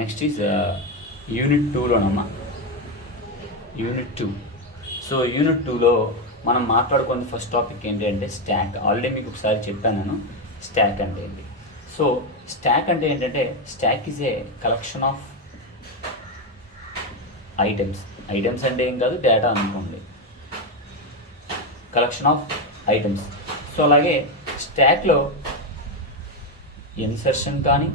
Next is unit 2లోనమ్మా, unit 2. So unit 2లో మనం మాట్లాడుకున్న ఫస్ట్ టాపిక్ ఏంటి అంటే స్టాక్. ఆల్రెడీ మీకు ఒకసారి చెప్పాను నేను స్టాక్ అంటే ఏంటి. సో స్టాక్ అంటే ఏంటంటే stock is a collection of items. Items అంటే ఏం కాదు, డేటా అనుకోండి, కలెక్షన్ ఆఫ్ ఐటమ్స్. సో అలాగే స్టాక్లో ఇన్సర్షన్ కానీ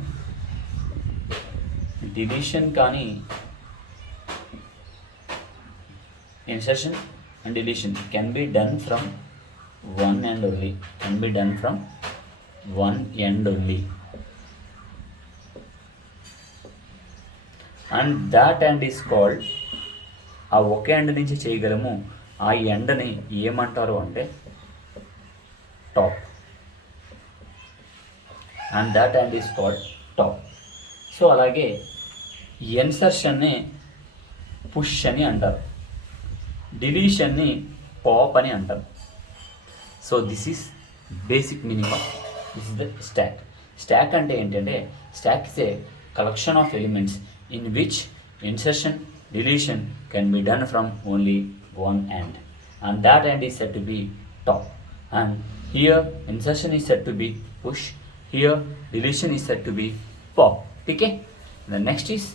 డిలీషన్ కానీ, insertion and deletion can be done from one end only, can be done from one end only, and that end is called, ఆ ఒకే end నుంచి చేయగలము, ఆ ఎండ్ని ఏమంటారు అంటే top, and that end is called top. So అలాగే ఇన్సర్షన్ని push అని అంటారు, డిలీషన్ని pop అని అంటారు. So this is basic meaning of this is the stock. Stock అంటే ఏంటంటే stock is a collection of elements in which insertion deletion can be done from only one end, and that end is said to be top, and here insertion is said to be push, here deletion is said to be pop. Okay, the next is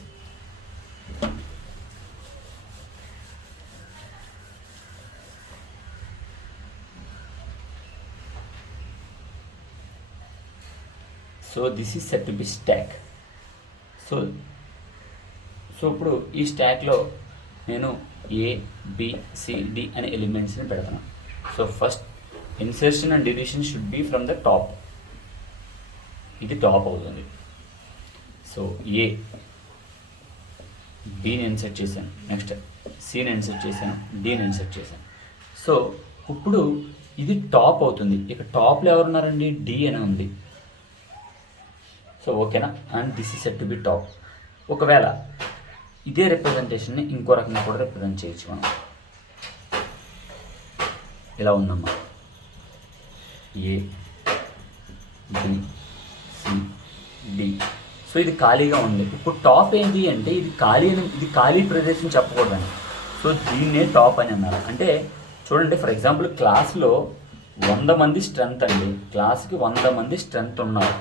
so this is set to be stock. So ఇప్పుడు ఈ స్టాక్లో నేను ABCD అనే ఎలిమెంట్స్ని పెడతాను. So first insertion and deletion should be from the top, ఇది top అవుతుంది. So Bని insert చేశాను, నెక్స్ట్ Cని ఇన్సర్ట్ చేశాను, Dని ఇన్సర్ట్ చేశాను. సో ఇప్పుడు ఇది టాప్ అవుతుంది. ఇక టాప్లో ఎవరున్నారండి, D అని ఉంది. సో ఓకేనా, and this is set to be top. ఒకవేళ ఇదే రిప్రజెంటేషన్ని ఇంకో రకంగా కూడా రిప్రజెంట్ చేయొచ్చు మనం. ఇలా ఉందమ్మా, ABCD. సో ఇది ఖాళీగా ఉంది. ఇప్పుడు టాప్ ఏంటి అంటే ఇది ఖాళీ ప్రదేశం చెప్పకూడదండి. సో దీన్నే టాప్ అని అన్నారు. అంటే చూడండి, ఫర్ ఎగ్జాంపుల్ క్లాస్లో 100 మంది స్ట్రెంత్ అండి, క్లాస్కి 100 మంది స్ట్రెంత్ ఉన్నారు.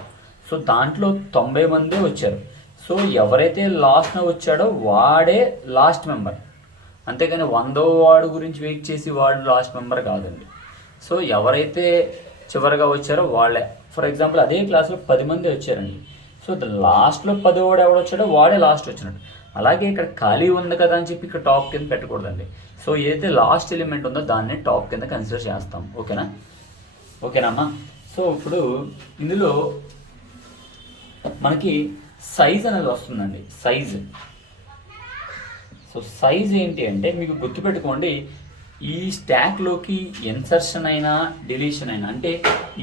సో దాంట్లో 90 మందే వచ్చారు. సో ఎవరైతే లాస్ట్న వచ్చాడో వాడే లాస్ట్ మెంబర్, అంతేగాని 100వ వాడు గురించి వెయిట్ చేసి వాడు లాస్ట్ మెంబర్ కాదండి. సో ఎవరైతే చివరిగా వచ్చారో వాళ్ళే. ఫర్ ఎగ్జాంపుల్ అదే క్లాస్లో 10 మంది వచ్చారండి. సో లాస్ట్లో 10వ వాడు ఎవడొచ్చాడో వాడే లాస్ట్ వచ్చినట్టు. అలాగే ఇక్కడ ఖాళీ ఉంది కదా అని చెప్పి ఇక్కడ టాప్ కింద పెట్టకూడదండి. సో ఏదైతే లాస్ట్ ఎలిమెంట్ ఉందో దాన్ని టాప్ కింద కన్సిడర్ చేస్తాం. ఓకేనమ్మా. సో ఇప్పుడు ఇందులో మనకి సైజ్ అనేది వస్తుందండి, సైజ్. సో సైజ్ ఏంటి అంటే మీకు గుర్తుపెట్టుకోండి, ఈ స్టాక్లోకి ఇన్సర్షన్ అయినా డిలీషన్ అయినా, అంటే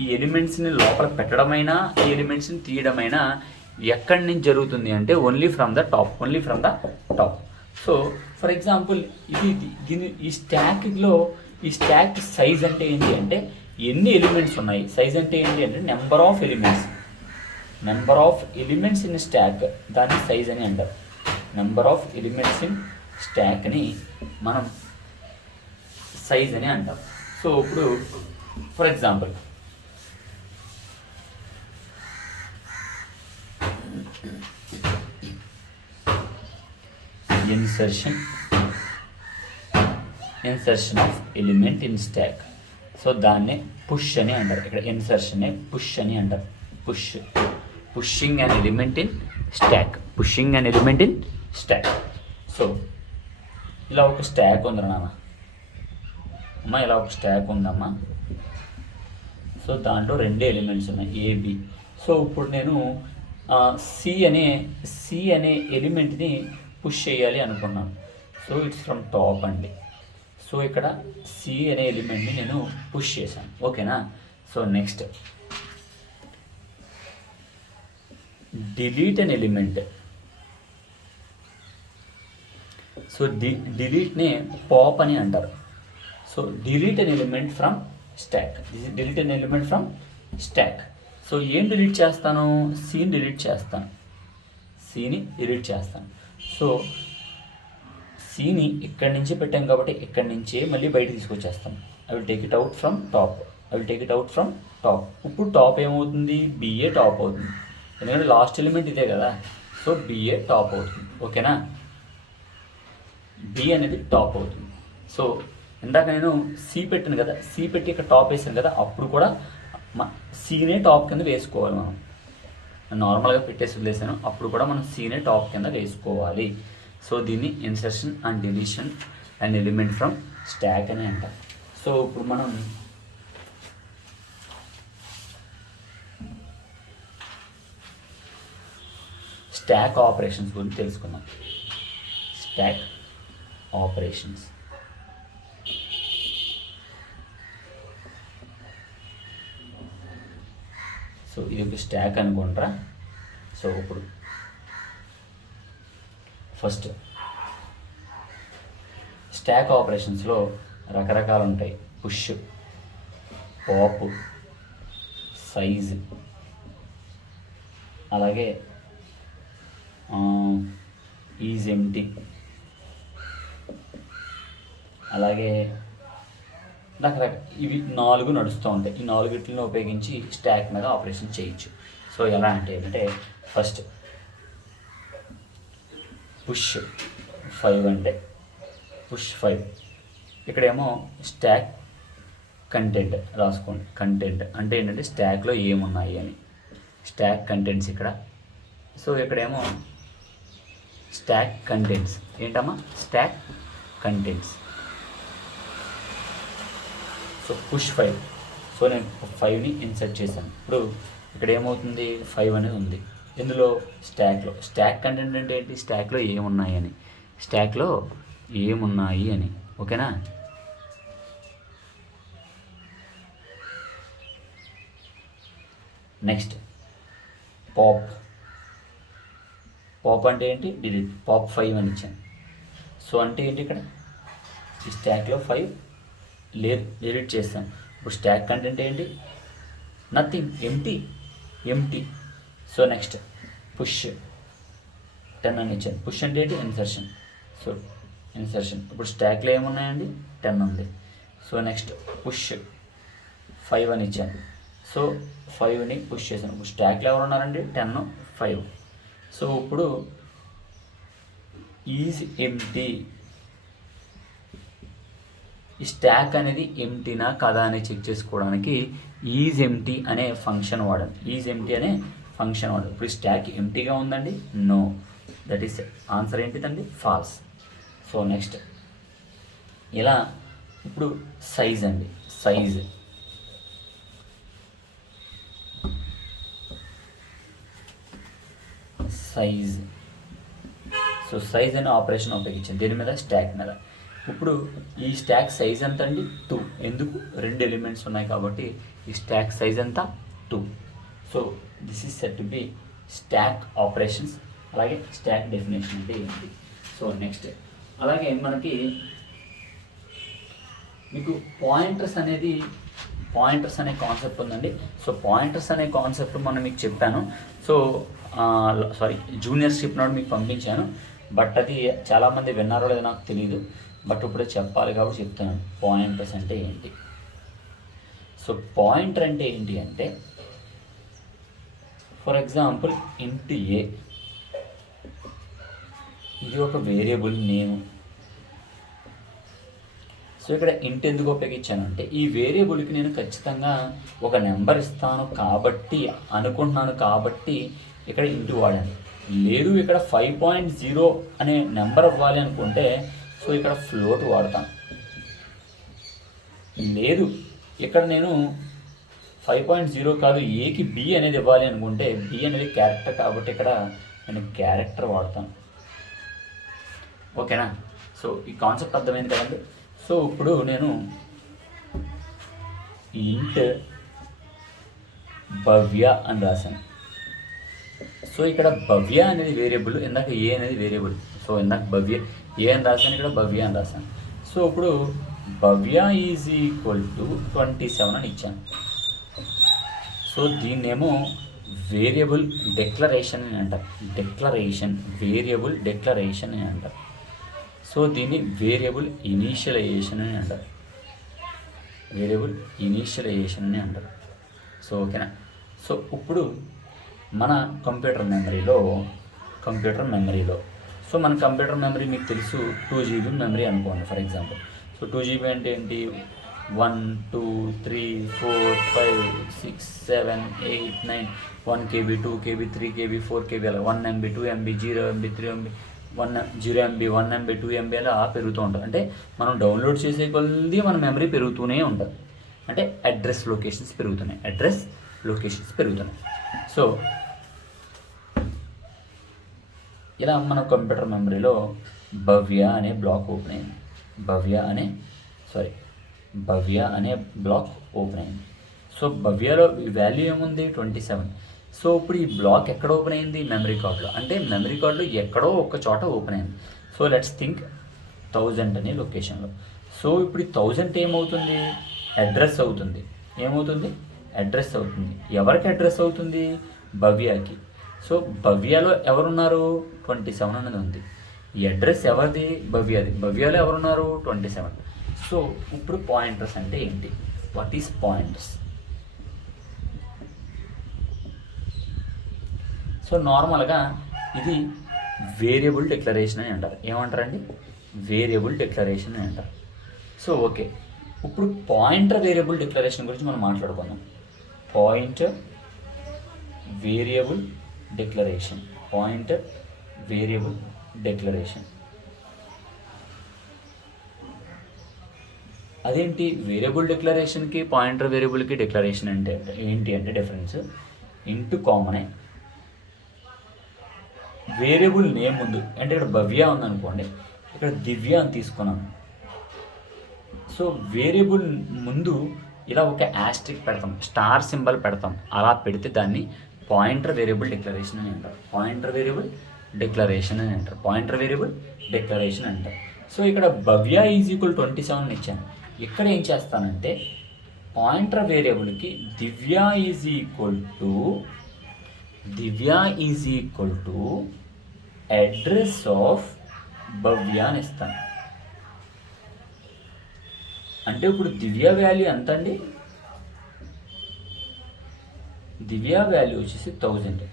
ఈ ఎలిమెంట్స్ని లోపల పెట్టడమైనా ఈ ఎలిమెంట్స్ని తీయడమైనా ఎక్కడి నుంచి జరుగుతుంది అంటే only from the top. So for example ఈ స్టాక్ సైజ్ అంటే ఏంటి అంటే ఎన్ని ఎలిమెంట్స్ ఉన్నాయి. సైజ్ అంటే ఏంటి అంటే number of elements in stock, దాన్ని సైజ్ అని అంటారు. నెంబర్ ఆఫ్ ఎలిమెంట్స్ ఇన్ స్టాక్ని మనం సైజ్ అని అంటాం. సో ఇప్పుడు for example insertion of element in stock. So దాన్నే పుష్ అని అంటారు. ఇక్కడ ఇన్సర్షనే పుష్ అని అంటారు. Pushing an element in stock. So ఇలా ఒక స్టాక్ ఉందిరా నాన్న, ఇలా ఒక స్టాక్ ఉందమ్మా. సో దాంట్లో 2 ఎలిమెంట్స్ ఉన్నాయి, AB. సో ఇప్పుడు నేను సి అనే ఎలిమెంట్ని పుష్ చేయాలి అనుకున్నాను. సో ఇట్స్ ఫ్రమ్ టాప్ అండి. సో ఇక్కడ సి అనే ఎలిమెంట్ని నేను పుష్ చేశాను. ఓకేనా. So next delete an element. So డిలీట్నే పాప్ అని అంటారు. So delete an element from stack. This is delete an element from stack. So ఏం డిలీట్ చేస్తాను, సీని డిలీట్ చేస్తాను. సిని డిలీట్ చేస్తాను. సో సిని ఇక్కడి నుంచి పెట్టాం కాబట్టి ఇక్కడి నుంచే మళ్ళీ బయట తీసుకొచ్చేస్తాను. I will take it out from top. ఇప్పుడు టాప్ ఏమవుతుంది, బిఏ టాప్ అవుతుంది, ఎందుకంటే లాస్ట్ ఎలిమెంట్ ఇదే కదా. సో బిఏ టాప్ అవుతుంది. ఓకేనా, బి అనేది టాప్ అవుతుంది. సో ఇందాక నేను సి పెట్టాను కదా, సి పెట్టి ఇక్కడ టాప్ వేసాను కదా, అప్పుడు కూడా సీనే టాప్ కింద వేసుకోవాలి. మనం నార్మల్గా పెట్టేసి వదిలేసాను, అప్పుడు కూడా మనం సీనే టాప్ కింద వేసుకోవాలి. సో దీన్ని insertion and deletion and element from stock అని అంటాం. సో ఇప్పుడు మనం స్టాక్ ఆపరేషన్స్ గురించి తెలుసుకుందాం. Stock operations. సో ఇది ఒక స్టాక్ అనుకుంటారా. సో ఇప్పుడు ఫస్ట్ స్టాక్ ఆపరేషన్స్లో రకరకాలు ఉంటాయి. పుష్, పాప్, సైజ్, అలాగే ఈజ్ ఎంప్టీ, అలాగే రకరకాల ఇవి 4 నడుస్తూ ఉంటాయి. ఈ 4 ఉపయోగించి స్టాక్ మీద ఆపరేషన్ చేయొచ్చు. సో ఎలా అంటే ఫస్ట్ పుష్ 5 అంటే పుష్ 5, ఇక్కడేమో స్టాక్ కంటెంట్ రాసుకోండి. కంటెంట్ అంటే ఏంటంటే స్టాక్లో ఏమున్నాయి అని, స్టాక్ కంటెంట్స్ ఇక్కడ. సో ఇక్కడేమో స్టాక్ కంటెంట్స్ ఏంటమ్మా, stock contents. So push 5. So నేను 5ని ఇన్సర్ట్ చేశాను. ఇప్పుడు ఇక్కడ ఏమవుతుంది, 5 అనేది ఉంది ఇందులో స్టాక్లో. స్టాక్ కంటెంట్ అంటే ఏంటి, స్టాక్లో ఏమున్నాయి అని, స్టాక్లో ఏమున్నాయి అని. ఓకేనా, నెక్స్ట్ పాప్. పాప్ అంటే ఏంటి, డిలీట్. పాప్ 5 అని ఇచ్చాను. సో అంటే ఏంటి, ఇక్కడ ఈ స్టాక్లో 5 లేదు, డిలీట్ చేస్తాను. ఇప్పుడు స్టాక్ కంటెంట్ ఏంటి, nothing, empty. So next push 10 అని ఇచ్చాను. పుష్ అంటే ఏంటి, ఇన్సర్షన్. So insertion. ఇప్పుడు స్టాక్లో ఏమున్నాయండి, 10 ఉంది. సో నెక్స్ట్ పుష్ 5 అని ఇచ్చాను. సో 5ని పుష్ చేశాను. ఇప్పుడు స్టాక్లో ఎవరు ఉన్నారండి, 10, 5. సో ఇప్పుడు ఈజ్ ఎంప్టీ, ఈ స్టాక్ అనేది ఎంప్టీనా కదా అని చెక్ చేసుకోవడానికి ఈజ్ ఎంప్టీ అనే ఫంక్షన్ వాడాలి. ఈజ్ ఎంప్టీ అనే ఫంక్షన్ వాడాలి. ఇప్పుడు స్టాక్ ఎంప్టీగా ఉందండి, నో, దట్ ఈస్ ఆన్సర్ ఏంటిదండి, ఫాల్స్. సో నెక్స్ట్ ఇలా ఇప్పుడు సైజ్ అండి, సైజ్. సో సైజ్ అనే ఆపరేషన్ ఉపయోగించింది దీని మీద, స్టాక్ మీద. ఇప్పుడు ఈ స్టాక్ సైజ్ ఎంత అండి, 2. ఎందుకు, 2 ఎలిమెంట్స్ ఉన్నాయి కాబట్టి ఈ స్టాక్ సైజ్ ఎంత, 2. So this is set to be stock operations. అలాగే స్టాక్ డెఫినేషన్ అంటే ఏంటి. సో నెక్స్ట్ అలాగే మీకు పాయింటర్స్ అనే కాన్సెప్ట్ ఉందండి. సో పాయింటర్స్ అనే కాన్సెప్ట్ మొన్న మీకు చెప్పాను. సో జూనియర్స్ చెప్పినప్పుడు మీకు పంపించాను, బట్ అది చాలామంది విన్నారో లేదో నాకు తెలియదు, బట్ ఇప్పుడే చెప్పాలి కాబట్టి చెప్తున్నాను. పాయింటర్స్ అంటే ఏంటి. సో పాయింటర్ అంటే ఏంటి అంటే, ఫర్ ఎగ్జాంపుల్ ఇంట్ ఏ, ఇది ఒక వేరియబుల్ నేమ్. సో ఇక్కడ ఇంట్ ఎందుకు ఉపయోగించానంటే, ఈ వేరియబుల్కి నేను ఖచ్చితంగా ఒక నెంబర్ ఇస్తాను కాబట్టి అనుకుంటున్నాను కాబట్టి ఇక్కడ ఇంట్ వాడాను. లేదు ఇక్కడ 5.0 అనే నెంబర్ ఇవ్వాలి అనుకుంటే సో ఇక్కడ ఫ్లోట్ వాడతాను. లేదు ఇక్కడ నేను 5.0 కాదు, ఏకి బి అనేది ఇవ్వాలి అనుకుంటే బి అనేది క్యారెక్టర్ కాబట్టి ఇక్కడ నేను క్యారెక్టర్ వాడతాను. ఓకేనా. సో ఈ కాన్సెప్ట్ అర్థమైంది కదండి. సో ఇప్పుడు నేను ఇంట్ భవ్య అని రాశాను. సో ఇక్కడ భవ్య అనేది వేరియబుల్, ఇందాక ఏ అనేది వేరియబుల్. సో ఇందాక భవ్య ఏ అని రాశాను, ఇక్కడ భవ్య అని రాశాను. సో ఇప్పుడు భవ్య ఈజ్ ఈక్వల్ టు 27 అని ఇచ్చాను. సో దీన్నేమో వేరియబుల్ డిక్లరేషన్ అని అంటారు. వేరియబుల్ డిక్లరేషన్ అని అంటారు. సో దీన్ని వేరియబుల్ ఇనీషియలైజేషన్ అని అంటారు. సో ఓకేనా. సో ఇప్పుడు మన కంప్యూటర్ మెమరీలో సో మన కంప్యూటర్ మెమరీ మీకు తెలుసు 2 GB మెమరీ అనుకోండి ఫర్ ఎగ్జాంపుల్. సో 2 GB అంటే ఏంటి, 1 2 3 4 5 6 7 8 9 1 KB 2 KB 3 KB 4 KB అలా 1 MB 2 MB 0 MB 3 MB 0 MB 1 MB 2 MB అలా పెరుగుతూ ఉంటుంది. అంటే మనం డౌన్లోడ్ చేసే కొద్దీ మన మెమరీ పెరుగుతూనే ఉంటుంది. అంటే అడ్రస్ లొకేషన్స్ పెరుగుతున్నాయి. సో ఇలా మన కంప్యూటర్ మెమరీలో భవ్య అనే బ్లాక్ ఓపెన్ అయింది. భవ్య అనే బ్లాక్ ఓపెన్ అయింది. సో భవ్యలో వాల్యూ ఏముంది 27. సో ఇప్పుడు ఈ బ్లాక్ ఎక్కడ ఓపెన్ అయింది, మెమరీ కార్డ్లో. అంటే మెమరీ కార్డ్లో ఎక్కడో ఒక చోట ఓపెన్ అయింది. సో లెట్స్ థింక్ 1000 అనే లొకేషన్లో. సో ఇప్పుడు ఈ 1000 ఏమవుతుంది, అడ్రస్ అవుతుంది. ఎవరికి అడ్రస్ అవుతుంది, భవ్యకి. సో భవ్యలో ఎవరున్నారు, 27 అనేది ఉంది. ఈ అడ్రస్ ఎవరిది, భవ్యలో ఎవరున్నారు, 27. సో ఇప్పుడు పాయింటర్స్ అంటే ఏంటి, వాట్ ఈస్ పాయింటర్స్? సో నార్మల్గా ఇది వేరియబుల్ డిక్లరేషన్ అని అంటారు. ఏమంటారండి, వేరియబుల్ డిక్లరేషన్ అని అంటారు. సో ఓకే, ఇప్పుడు పాయింటర్ వేరియబుల్ డిక్లరేషన్ గురించి మనం మాట్లాడుకుందాం. Pointer variable declaration. అదేంటి, వేరియబుల్ డిక్లరేషన్కి పాయింటర్ వేరియబుల్కి డిక్లరేషన్ అంటే ఏంటి అంటే డిఫరెన్స్ ఇంటూ కామనే వేరియబుల్ నేమ్ ముందు. అంటే ఇక్కడ భవ్య ఉందనుకోండి, ఇక్కడ దివ్య అని తీసుకున్నాను. సో వేరియబుల్ ముందు ఇలా ఒక యాస్ట్రిక్ పెడతాం, స్టార్ సింబల్ పెడతాం. అలా పెడితే దాన్ని పాయింటర్ వేరియబుల్ డిక్లరేషన్ అని అంటారు. పాయింటర్ వేరియబుల్ డిక్లరేషన్ అంటారు. సో ఇక్కడ భవ్య ఈజ్ ఈక్వల్ 27 ఇచ్చాను. ఇక్కడ ఏం చేస్తానంటే పాయింటర్ వేరియబుల్కి Divya is equal to address of Bhavya అని ఇస్తాను. అంటే ఇప్పుడు దివ్య వాల్యూ ఎంత అండి, దివ్య వాల్యూ వచ్చేసి 1000.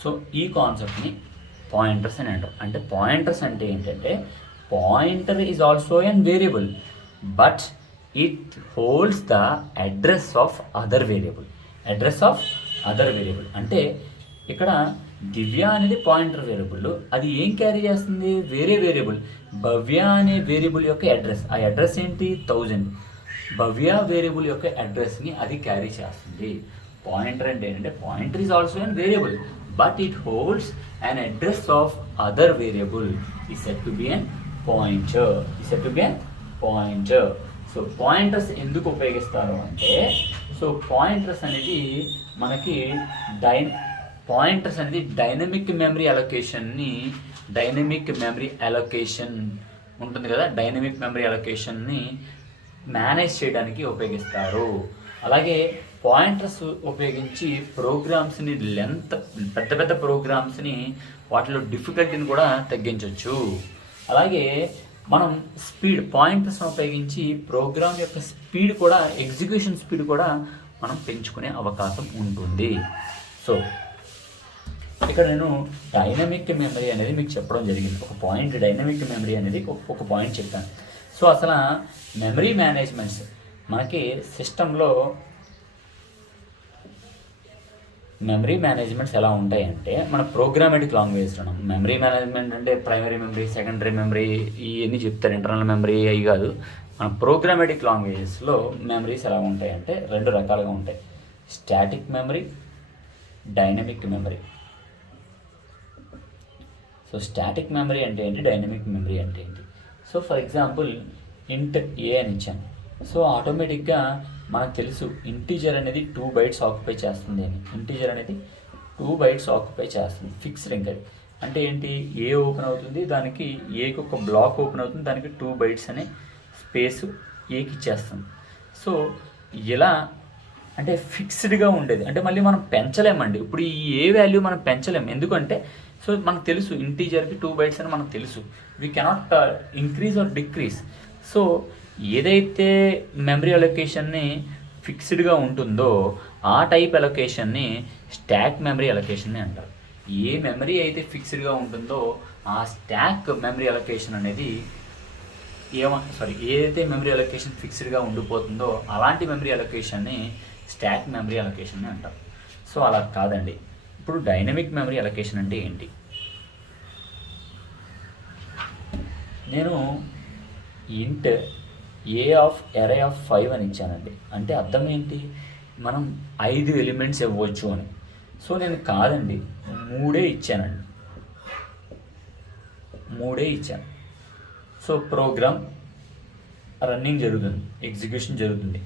సో ఈ కాన్సెప్ట్ని పాయింటర్స్ అని అంటారు. అంటే పాయింటర్స్ అంటే ఏంటంటే pointer is also an variable but it holds the address of other variable. అంటే ఇక్కడ దివ్య అనేది పాయింటర్ వేరియబుల్, అది ఏం క్యారీ చేస్తుంది, వేరే వేరియబుల్ భవ్య అనే వేరియబుల్ యొక్క అడ్రస్. ఆ అడ్రస్ ఏంటి, 1000. భవ్య వేరియబుల్ యొక్క అడ్రస్ని అది క్యారీ చేస్తుంది. పాయింటర్ అంటే ఏంటంటే pointer is also an variable but it holds an address of other variable is said to be an pointer. So pointers ఎందుకు ఉపయోగిస్తారు అంటే, సో పాయింటర్స్ అనేది మనకి డైనమిక్ మెమరీ అలొకేషన్ ఉంటుంది కదా, డైనమిక్ మెమరీ అలొకేషన్ని మేనేజ్ చేయడానికి ఉపయోగిస్తారు. అలాగే పాయింటర్స్ ఉపయోగించి ప్రోగ్రామ్స్ని పెద్ద ప్రోగ్రామ్స్ని వాటిలో డిఫికల్టీని కూడా తగ్గించవచ్చు. అలాగే మనం పాయింటర్స్ని ఉపయోగించి ప్రోగ్రామ్ యొక్క ఎగ్జిక్యూషన్ స్పీడ్ కూడా మనం పెంచుకునే అవకాశం ఉంటుంది. సో ఇక్కడ నేను డైనమిక్ మెమరీ అనేది మీకు చెప్పడం జరిగింది. డైనమిక్ మెమరీ అనేది ఒక పాయింట్ చెప్పాను. సో అసలు మెమరీ మేనేజ్మెంట్స్ మనకి సిస్టంలో మెమరీ మేనేజ్మెంట్స్ ఎలా ఉంటాయంటే, మన ప్రోగ్రామేటిక్ లాంగ్వేజ్లో మెమరీ మేనేజ్మెంట్ అంటే ప్రైమరీ మెమరీ, సెకండరీ మెమరీ ఇవన్నీ చెప్తారు, ఇంటర్నల్ మెమరీ అవి కాదు. మన ప్రోగ్రామేటిక్ లాంగ్వేజెస్లో మెమరీస్ ఎలా ఉంటాయంటే 2 రకాలుగా ఉంటాయి, static memory, dynamic memory. So static memory అంటే ఏంటి, డైనమిక్ మెమరీ అంటే ఏంటి? సో ఫర్ ఎగ్జాంపుల్ ఇంట్ ఏ అని ఇచ్చాను. సో ఆటోమేటిక్గా మనకు తెలుసు ఇంటీజర్ అనేది 2 bytes ఆక్యుపై చేస్తుంది అని. ఇంటీజర్ అనేది 2 bytes ఆక్యుపై చేస్తుంది, ఫిక్స్డ్ ఇంకా. అంటే ఏంటి, ఏ ఓపెన్ అవుతుంది, దానికి ఏకి ఒక బ్లాక్ ఓపెన్ అవుతుంది, దానికి 2 bytes అనే స్పేస్ ఏకి ఇచ్చేస్తుంది. సో ఇలా అంటే ఫిక్స్డ్గా ఉండేది. అంటే మళ్ళీ మనం పెంచలేమండి. ఇప్పుడు ఈ ఏ వాల్యూ మనం పెంచలేము. ఎందుకంటే సో మనకు తెలుసు ఇంటీజర్కి 2 బైట్స్ అని మనకు తెలుసు. We cannot increase or decrease. So ఏదైతే మెమరీ అలొకేషన్ని ఫిక్స్డ్గా ఉంటుందో ఆ టైప్ అలొకేషన్ని స్టాక్ మెమరీ అలొకేషన్ని అంటారు. ఏ మెమరీ అయితే ఫిక్స్డ్గా ఉంటుందో ఆ స్టాక్ మెమరీ అలొకేషన్ అనేది ఏదైతే మెమరీ అలొకేషన్ ఫిక్స్డ్గా ఉండిపోతుందో అలాంటి మెమరీ అలొకేషన్ని స్టాక్ మెమరీ అలొకేషన్ అంటారు. సో అలా కాదండి. ఇప్పుడు డైనమిక్ మెమరీ అలొకేషన్ అంటే ఏంటి? నేను ఇంట్ ఏ ఆఫ్ ఎరే ఆఫ్ 5 అని ఇచ్చానండి. అంటే అర్థం ఏంటి? మనం 5 ఎలిమెంట్స్ ఇవ్వచ్చు అని. సో నేను కాదండి 3 ఇచ్చానండి. 3 ఇచ్చాను. సో ప్రోగ్రామ్ రన్నింగ్ జరుగుతుంది, ఎగ్జిక్యూషన్ జరుగుతుంది.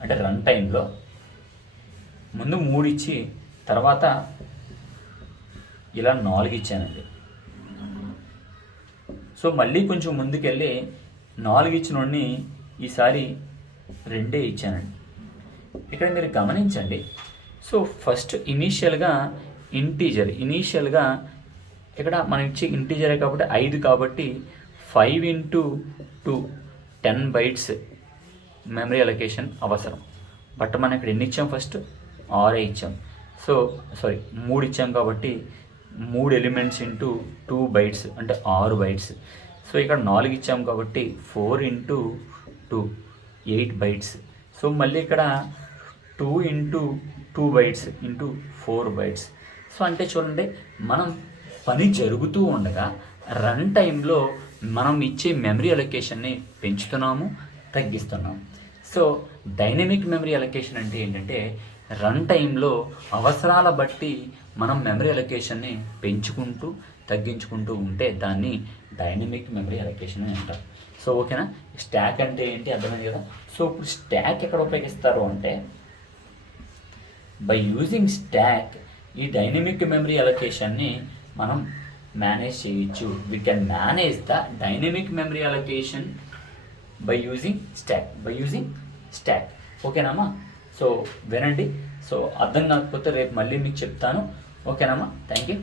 అంటే రన్ టైంలో ముందు 3 ఇచ్చి తర్వాత ఇలా 4 ఇచ్చానండి. సో మళ్ళీ కొంచెం ముందుకెళ్ళి 4 ఇచ్చినోడిని ఈసారి 2 ఇచ్చానండి. ఇక్కడ మీరు గమనించండి. సో ఫస్ట్ ఇనీషియల్గా ఇక్కడ మనం ఇచ్చే ఇంటీజరే కాబట్టి 5 కాబట్టి 5 × 2 10 బైట్స్ మెమరీ అలొకేషన్ అవసరం. బట్ మనం ఇక్కడ ఎన్ని ఇచ్చాం? ఫస్ట్ 6 ఇచ్చాం. సో 3 ఇచ్చాం కాబట్టి 3 ఎలిమెంట్స్ ఇంటూ 2 బైట్స్ అంటే 6 బైట్స్. సో ఇక్కడ 4 ఇచ్చాం కాబట్టి 4 × 2 8 బైట్స్. సో మళ్ళీ ఇక్కడ 2 × 2 బైట్స్ ఇంటూ 4 బైట్స్. సో అంటే చూడండి, మనం పని జరుగుతూ ఉండగా రన్ టైంలో మనం ఇచ్చే మెమరీ అలొకేషన్ని పెంచుతున్నాము, తగ్గిస్తున్నాము. సో డైనమిక్ మెమరీ అలొకేషన్ అంటే ఏంటంటే రన్ టైంలో అవసరాల బట్టి మనం మెమరీ అలొకేషన్ని పెంచుకుంటూ తగ్గించుకుంటూ ఉంటే దాన్ని డైనమిక్ మెమరీ అలొకేషన్ అని అంటారు. సో ఓకేనా? స్టాక్ అంటే ఏంటి అర్థమైంది కదా. సో ఇప్పుడు స్టాక్ ఎక్కడ ఉపయోగిస్తారు అంటే బై యూజింగ్ స్టాక్ ఈ డైనమిక్ మెమరీ అలొకేషన్ని మనం మేనేజ్ చేయొచ్చు. We can manage the dynamic memory allocation by using stack. ఓకేనామా? సో వినండి. సో అర్థం కాకపోతే రేపు మళ్ళీ మీకు చెప్తాను. ఓకేనామా? Thank you.